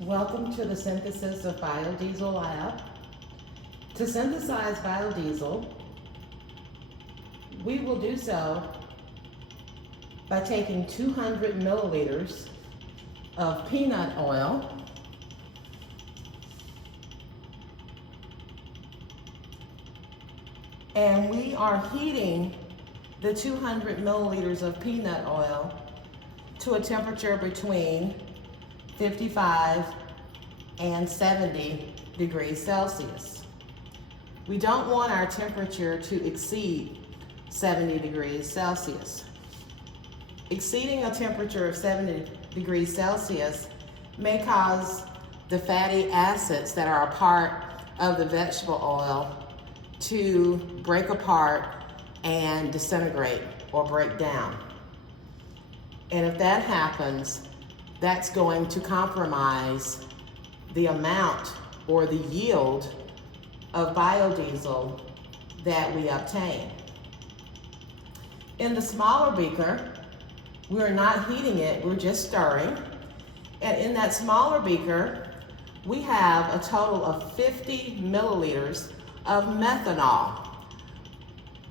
Welcome to the synthesis of biodiesel lab. To synthesize biodiesel, we will do so by taking 200 milliliters of peanut oil, and we are heating the 200 milliliters of peanut oil to a temperature between 55 and 70 degrees Celsius. We don't want our temperature to exceed 70 degrees Celsius. Exceeding a temperature of 70 degrees Celsius may cause the fatty acids that are a part of the vegetable oil to break apart and disintegrate or break down. And if that happens, that's going to compromise the amount or the yield of biodiesel that we obtain. In the smaller beaker, we're not heating it, we're just stirring. And in that smaller beaker, we have a total of 50 milliliters of methanol.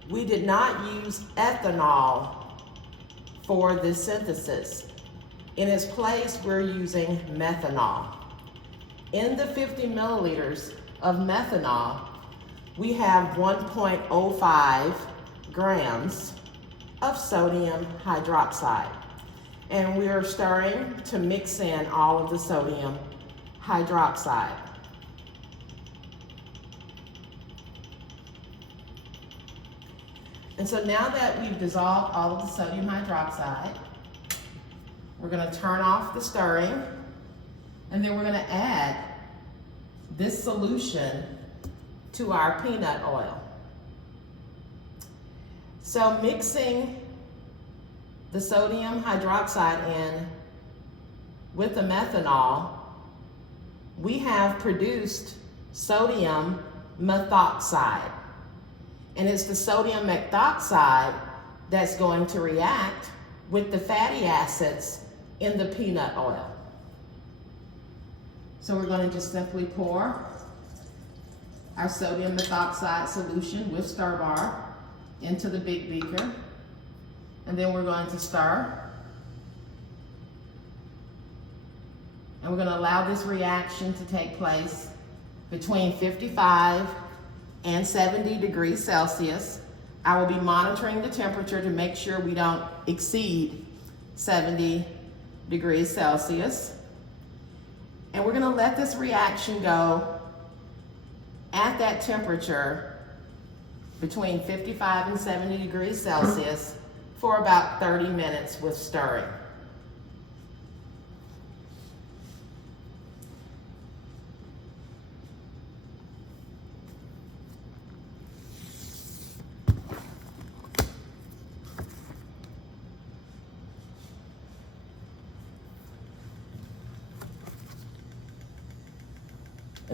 We did not use ethanol for this synthesis. In its place, we're using methanol. In the 50 milliliters of methanol, we have 1.05 grams of sodium hydroxide. And we are stirring to mix in all of the sodium hydroxide. And so now that we've dissolved all of the sodium hydroxide, we're going to turn off the stirring, and then we're going to add this solution to our peanut oil. So mixing the sodium hydroxide in with the methanol, we have produced sodium methoxide. And it's the sodium methoxide that's going to react with the fatty acids in the peanut oil. So we're going to just simply pour our sodium methoxide solution with stir bar into the big beaker, and then we're going to stir. And we're going to allow this reaction to take place between 55 and 70 degrees Celsius. I will be monitoring the temperature to make sure we don't exceed 70 degrees Celsius. And we're going to let this reaction go at that temperature between 55 and 70 degrees Celsius for about 30 minutes with stirring.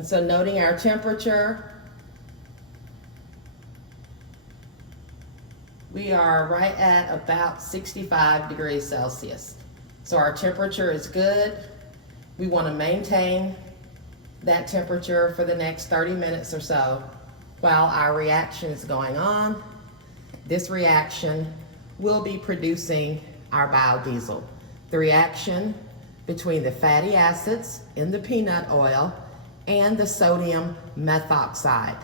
And so noting our temperature, we are right at about 65 degrees Celsius. So our temperature is good. We want to maintain that temperature for the next 30 minutes or so while our reaction is going on. This reaction will be producing our biodiesel. The reaction between the fatty acids in the peanut oil and the sodium methoxide.